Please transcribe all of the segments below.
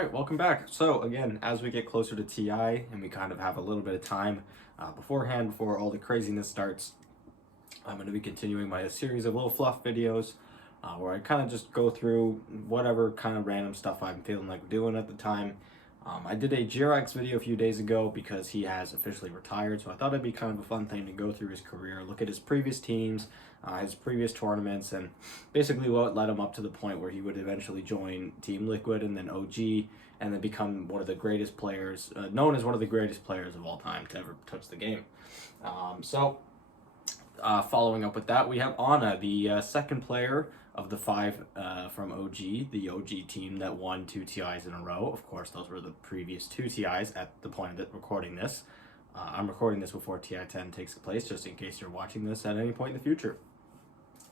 Alright, welcome back. So again, as we get closer to TI and we kind of have a little bit of time beforehand before all the craziness starts, I'm going to be continuing my series of little fluff videos where I kind of just go through whatever kind of random stuff I'm feeling like doing at the time. I did a GRX video a few days ago because he has officially retired, so I thought it'd be kind of a fun thing to go through his career, look at his previous teams, his previous tournaments, and basically what led him up to the point where he would eventually join Team Liquid and then OG, and then become one of the greatest players, known as one of the greatest players of all time to ever touch the game. Following up with that, we have Ana, the second player of the five from OG, the OG team that won 2 TIs in a row. Of course, those were the previous 2 TIs at the point of recording this. I'm recording this before TI 10 takes place, just in case you're watching this at any point in the future.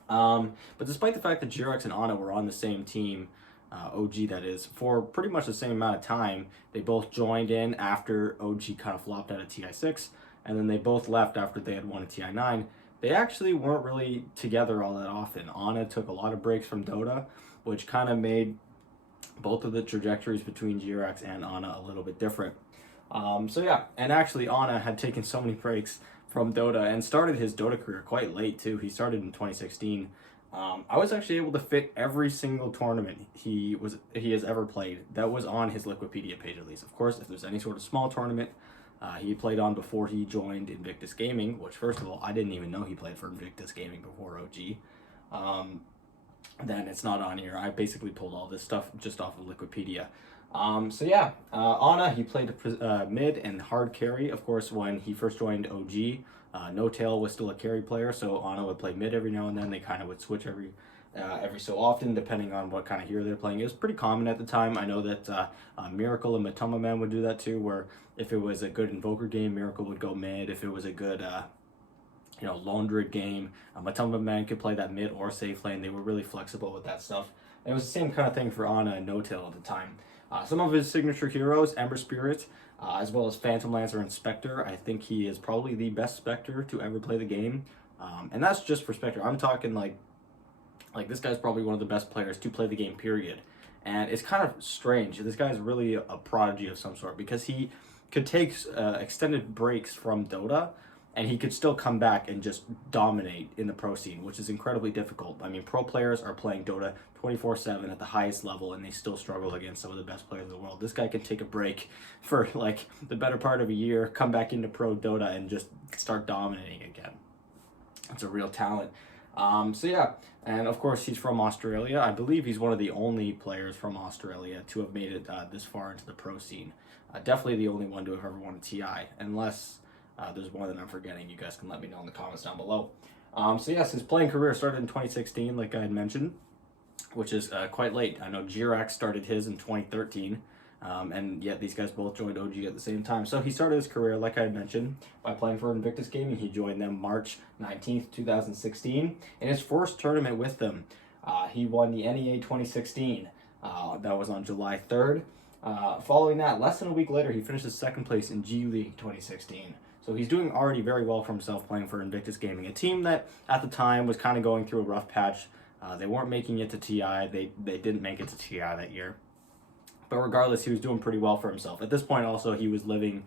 But despite the fact that GRX and Ana were on the same team, OG that is, for pretty much the same amount of time, they both joined in after OG kind of flopped out of TI 6, and then they both left after they had won a TI 9. They actually weren't really together all that often. Ana took a lot of breaks from Dota, which kind of made both of the trajectories between GRX and Ana a little bit different. And actually Ana had taken so many breaks from Dota and started his Dota career quite late too. He started in 2016. I was actually able to fit every single tournament he has ever played that was on his Wikipedia page, at least. Of course, if there's any sort of small tournament he played on before he joined Invictus Gaming, which first of all, I didn't even know he played for Invictus Gaming before OG. Then it's not on here. I basically pulled all this stuff just off of Wikipedia. Ana, he played mid and hard carry. Of course, when he first joined OG, No Tail was still a carry player, so Ana would play mid every now and then. They kind of would switch every so often, depending on what kind of hero they're playing. It was pretty common at the time. I know that Miracle and Matoma Man would do that too, where if it was a good Invoker game, Miracle would go mid. If it was a good Lone Druid game, Matoma Man could play that mid or safe lane. They were really flexible with that stuff. And it was the same kind of thing for Ana and No Tail at the time. Some of his signature heroes, Ember Spirit, as well as Phantom Lancer and Spectre. I think he is probably the best Spectre to ever play the game. And that's just for Spectre. I'm talking like this guy's probably one of the best players to play the game, period. And it's kind of strange. This guy's really a prodigy of some sort because he could take extended breaks from Dota and he could still come back and just dominate in the pro scene, which is incredibly difficult. I mean, pro players are playing Dota 24/7 at the highest level and they still struggle against some of the best players in the world. This guy can take a break for like the better part of a year, come back into pro Dota and just start dominating again. It's a real talent. And of course he's from Australia. I believe he's one of the only players from Australia to have made it this far into the pro scene. Definitely the only one to have ever won a TI, unless there's one that I'm forgetting. You guys can let me know in the comments down below. His playing career started in 2016, like I had mentioned, which is quite late. I know GRX started his in 2013. And yet these guys both joined OG at the same time. So he started his career, like I had mentioned, by playing for Invictus Gaming. He joined them March 19th, 2016. In his first tournament with them, he won the NEA 2016. That was on July 3rd. Following that, less than a week later, he finishes second place in G League 2016. So he's doing already very well for himself playing for Invictus Gaming, a team that at the time was kind of going through a rough patch. They weren't making it to TI. They didn't make it to TI that year. But regardless, he was doing pretty well for himself. At this point, also, he was living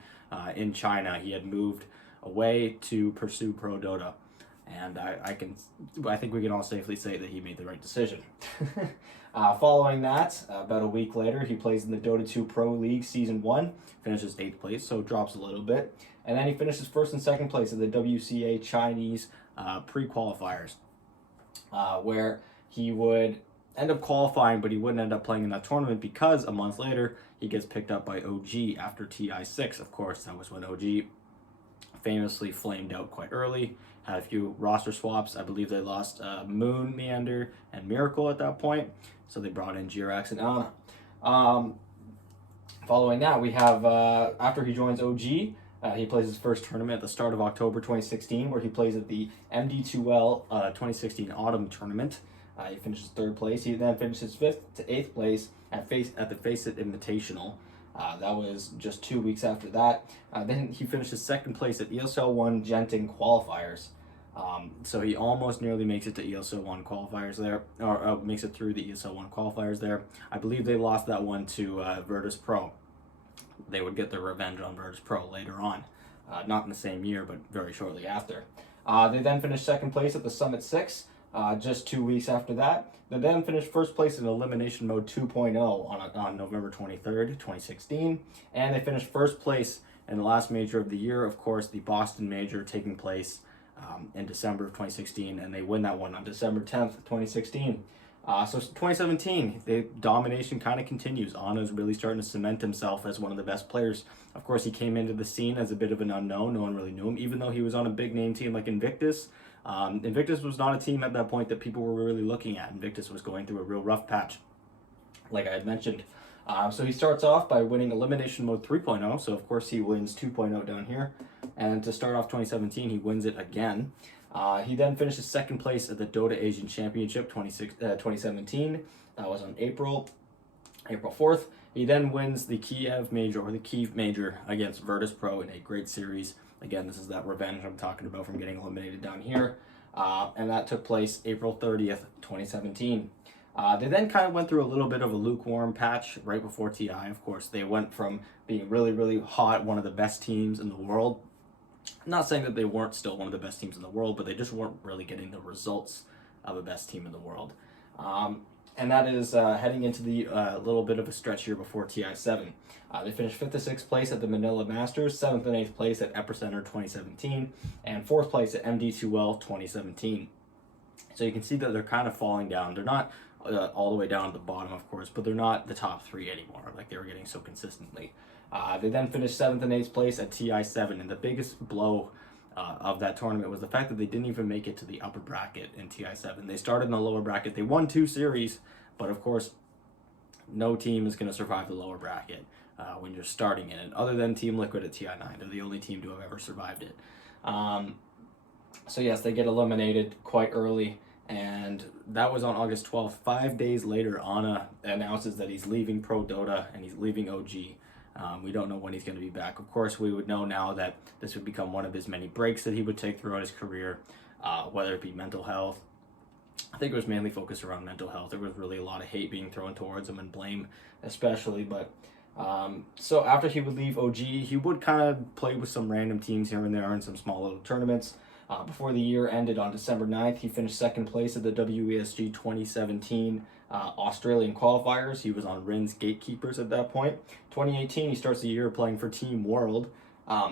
in China. He had moved away to pursue pro Dota. And I think we can all safely say that he made the right decision. Following that, about a week later, he plays in the Dota 2 Pro League Season 1, finishes 8th place, so drops a little bit. And then he finishes 1st and 2nd place at the WCA Chinese pre-qualifiers, where he would end up qualifying, but he wouldn't end up playing in that tournament because a month later he gets picked up by OG after TI 6. Of course, that was when OG famously flamed out quite early, had a few roster swaps. I believe they lost Moon, Meander, and Miracle at that point, so they brought in GRX and Ana. Following that, we have after he joins OG, he plays his first tournament at the start of October 2016, where he plays at the MD2L 2016 Autumn Tournament. He finishes 3rd place. He then finishes 5th to 8th place at the Face It Invitational. That was just 2 weeks after that. Then he finishes 2nd place at ESL 1 Genting qualifiers. So he almost nearly makes it to ESL 1 qualifiers there, or makes it through the ESL 1 qualifiers there. I believe they lost that one to Virtus Pro. They would get their revenge on Virtus Pro later on. Not in the same year, but very shortly after. They then finished second place at the Summit 6, just 2 weeks after that. They then finished first place in Elimination Mode 2.0 on November 23rd, 2016. And they finished first place in the last major of the year, of course, the Boston Major, taking place in December of 2016, and they win that one on December 10th, 2016. So 2017, the domination kind of continues. Anna's really starting to cement himself as one of the best players. Of course, he came into the scene as a bit of an unknown. No one really knew him, even though he was on a big name team like Invictus. Invictus was not a team at that point that people were really looking at. Invictus was going through a real rough patch, like I had mentioned. So he starts off by winning Elimination Mode 3.0. So of course he wins 2.0 down here. And to start off 2017, he wins it again. He then finishes second place at the Dota Asian Championship 2017. That was on April 4th. He then wins the Kiev Major, or the Kyiv Major, against Virtus Pro in a great series. Again, this is that revenge I'm talking about from getting eliminated down here. And that took place April 30th, 2017. They then kind of went through a little bit of a lukewarm patch right before TI. Of course, they went from being really, really hot, one of the best teams in the world. I'm not saying that they weren't still one of the best teams in the world, but they just weren't really getting the results of a best team in the world. And that is heading into the little bit of a stretch here before TI7. They finished 5th to 6th place at the Manila Masters, 7th and 8th place at Epicenter 2017, and 4th place at MD2L 2017. So you can see that they're kind of falling down. They're not all the way down at the bottom, of course, but they're not the top 3 anymore, like they were getting so consistently. They then finished 7th and 8th place at TI7, and the biggest blow of that tournament was the fact that they didn't even make it to the upper bracket in TI7. They started in the lower bracket. They won 2 series, but of course, no team is going to survive the lower bracket when you're starting in it, other than Team Liquid at TI9. They're the only team to have ever survived it. So yes, they get eliminated quite early, and that was on August 12th. 5 days later, Anna announces that he's leaving Pro Dota and he's leaving OG. We don't know when he's going to be back. Of course, we would know now that this would become one of his many breaks that he would take throughout his career, whether it be mental health. I think it was mainly focused around mental health. There was really a lot of hate being thrown towards him, and blame especially. But so after he would leave OG, he would kind of play with some random teams here and there in some small little tournaments. Before the year ended on December 9th, he finished second place at the WESG 2017 Australian qualifiers. He was on Rin's Gatekeepers at that point. 2018, he starts the year playing for Team World.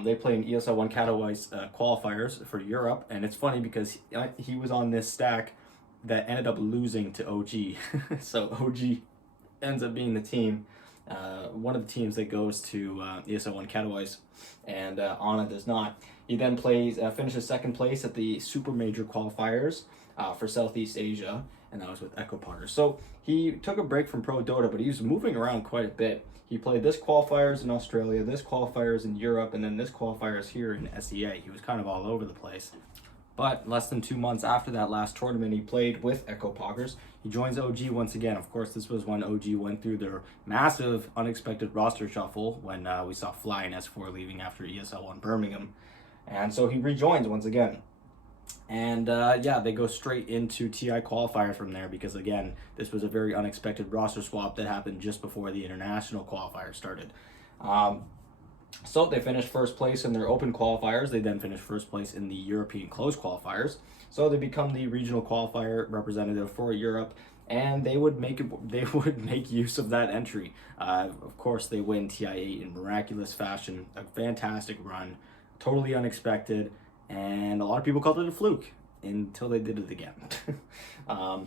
They play in ESL 1 Katowice qualifiers for Europe, and it's funny because he was on this stack that ended up losing to OG. So OG ends up being the team, one of the teams that goes to ESL 1 Katowice, and Anna does not. He then finishes second place at the Super Major qualifiers for Southeast Asia, and that was with Echo Poggers. So he took a break from Pro Dota, but he was moving around quite a bit. He played this qualifiers in Australia, this qualifiers in Europe, and then this qualifiers here in SEA. He was kind of all over the place. But less than 2 months after that last tournament he played with Echo Poggers, he joins OG once again. Of course, this was when OG went through their massive, unexpected roster shuffle when we saw Fly and S4 leaving after ESL 1 Birmingham. And so he rejoins once again. And yeah, they go straight into TI qualifier from there because, again, this was a very unexpected roster swap that happened just before the international qualifier started. So they finished first place in their open qualifiers. They then finished first place in the European closed qualifiers. So they become the regional qualifier representative for Europe, and they would make use of that entry. Of course, they win TI8 in miraculous fashion, a fantastic run, totally unexpected, and a lot of people called it a fluke until they did it again.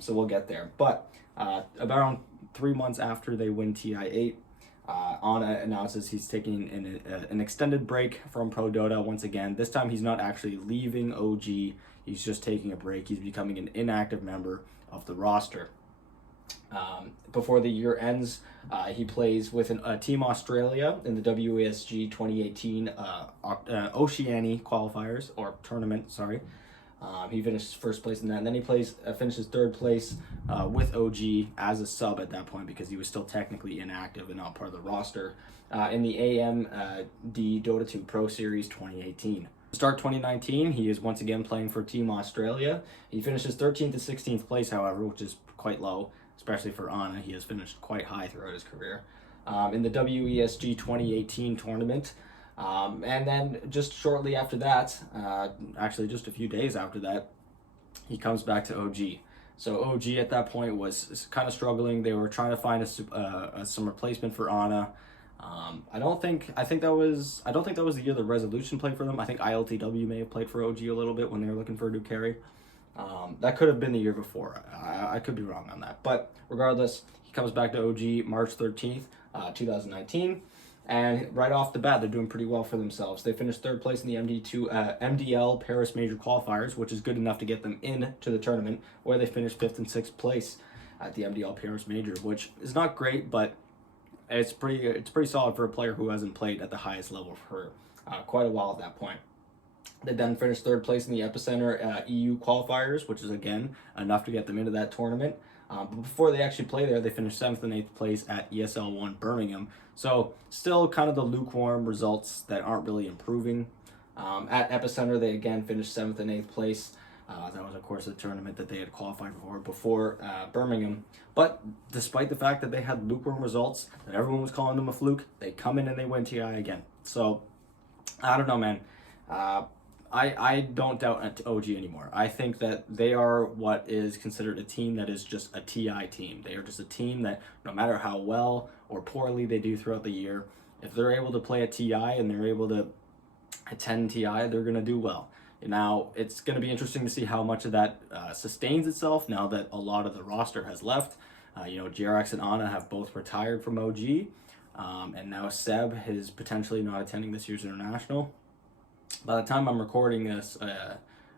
So we'll get there. But about 3 months after they win TI8, Anna announces he's taking an extended break from Pro Dota once again. This time he's not actually leaving OG, he's just taking a break. He's becoming an inactive member of the roster. Before the year ends, he plays with Team Australia in the WASG 2018 Oceania qualifiers, or tournament, sorry. He finished first place in that, and then he finishes third place with OG as a sub at that point because he was still technically inactive and not part of the roster in the AMD Dota 2 Pro Series 2018. Start 2019, he is once again playing for Team Australia. He finishes 13th to 16th place, however, which is quite low, especially for Anna. He has finished quite high throughout his career. In the WESG 2018 tournament. And then just shortly after that, actually just a few days after that, he comes back to OG. So OG at that point was kind of struggling. They were trying to find some replacement for Anna. I don't think that was the year the Resolution played for them. I think ILTW may have played for OG a little bit when they were looking for a new carry. That could have been the year before. I could be wrong on that. But regardless, he comes back to OG March 13th, 2019. And right off the bat, they're doing pretty well for themselves. They finished third place in the MDL Paris Major qualifiers, which is good enough to get them into the tournament, where they finished 5th and 6th place at the MDL Paris Major, which is not great, but it's pretty solid for a player who hasn't played at the highest level for quite a while at that point. They then finished third place in the Epicenter EU qualifiers, which is, again, enough to get them into that tournament. But before they actually play there, they finished 7th and 8th place at ESL 1 Birmingham. So still kind of the lukewarm results that aren't really improving. At Epicenter, they again finished 7th and 8th place. That was, of course, a tournament that they had qualified for before Birmingham. But despite the fact that they had lukewarm results, that everyone was calling them a fluke, they come in and they win TI again. So, I don't know, man. I don't doubt OG anymore. I think that they are what is considered a team that is just a TI team. They are just a team that no matter how well or poorly they do throughout the year, if they're able to play at TI and they're able to attend TI, they're going to do well. Now, it's going to be interesting to see how much of that sustains itself now that a lot of the roster has left. JRX and Anna have both retired from OG, and now Seb is potentially not attending this year's International. By the time I'm recording this,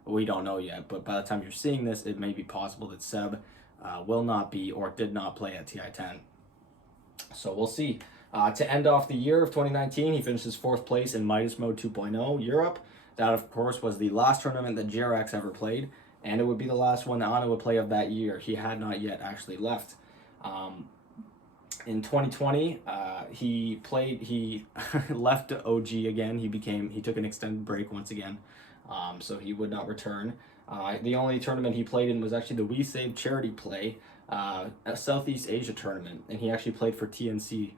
we don't know yet, but by the time you're seeing this, it may be possible that Seb will not be or did not play at TI-10. So we'll see. To end off the year of 2019, he finishes 4th place in Midas Mode 2.0 Europe. That, of course, was the last tournament that JRX ever played, and it would be the last one that Anna would play of that year. He had not yet actually left. In 2020, he left OG again. He took an extended break once again, so he would not return. The only tournament he played in was actually the We Save charity play, a Southeast Asia tournament, and he actually played for TNC.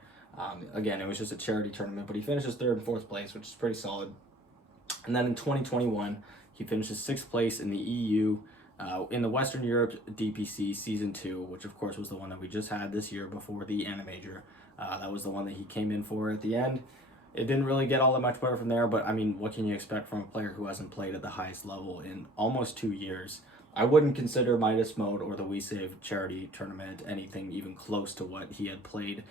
Again, it was just a charity tournament, but he finishes 3rd and 4th place, which is pretty solid. And then in 2021, he finishes 6th place in the EU, in the Western Europe DPC Season 2, which of course was the one that we just had this year before the Animajor. That was the one that he came in for at the end. It didn't really get all that much better from there, but I mean, what can you expect from a player who hasn't played at the highest level in almost 2 years? I wouldn't consider Midas Mode or the We Save charity tournament anything even close to what he had played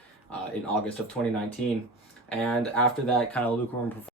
in August of 2019. And after that kind of lukewarm performance,